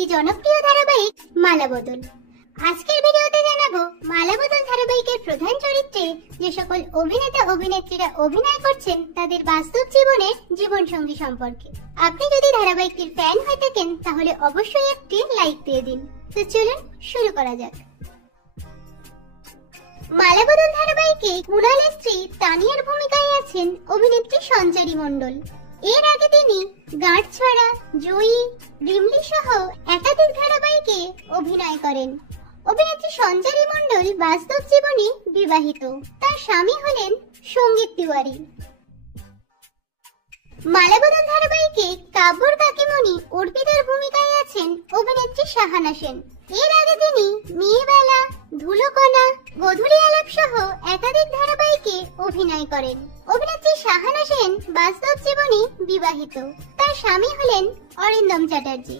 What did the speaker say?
একটি জনপ্রিয় ধারাবাহিক মালাবদল। আজকের ভিডিওতে জানাবো মালাবদল ধারাবাহিকের প্রধান চরিত্রে যে সকল অভিনেতা অভিনেত্রীরা অভিনয় করছেন তাদের বাস্তব জীবনের জীবনসঙ্গী সম্পর্কে। আপনি যদি ধারাবাহিকটির ফ্যান হয়ে থাকেন তাহলে অবশ্যই একটি লাইক দিয়ে দিন। তো চলুন শুরু করা যাক। মালাবদল ধারাবাহিকে কুণালের স্ত্রী তানিয়ার ভূমিকায় আছেন অভিনেত্রী সঞ্চারী মণ্ডল। এর আগে তিনি গাঁটছড়া, জয়ী, রিমলি সহ একাধিক ধারাবাহিকে অভিনয় করেন। অভিনেত্রী সঞ্চারী মণ্ডল বাস্তব জীবনে বিবাহিত। তার স্বামী হলেন সঙ্গীত তিওয়ারি। মালাবদল ধারাবাহিকে কাব্যর কাকিমণি অর্পিতার ভূমিকায় আছেন অভিনেত্রী সাহানা সেন। এর আগে তিনি মেয়েবেলা, ধুলোকণা, গধূলি আলাপ সহ একাধিক ধারাবাহিকে অভিনয় করেন। অভিনেত্রী সাহানা সেন বাস্তব জীবনে বিবাহিত। তার স্বামী হলেন অরিন্দম চ্যাটার্জি।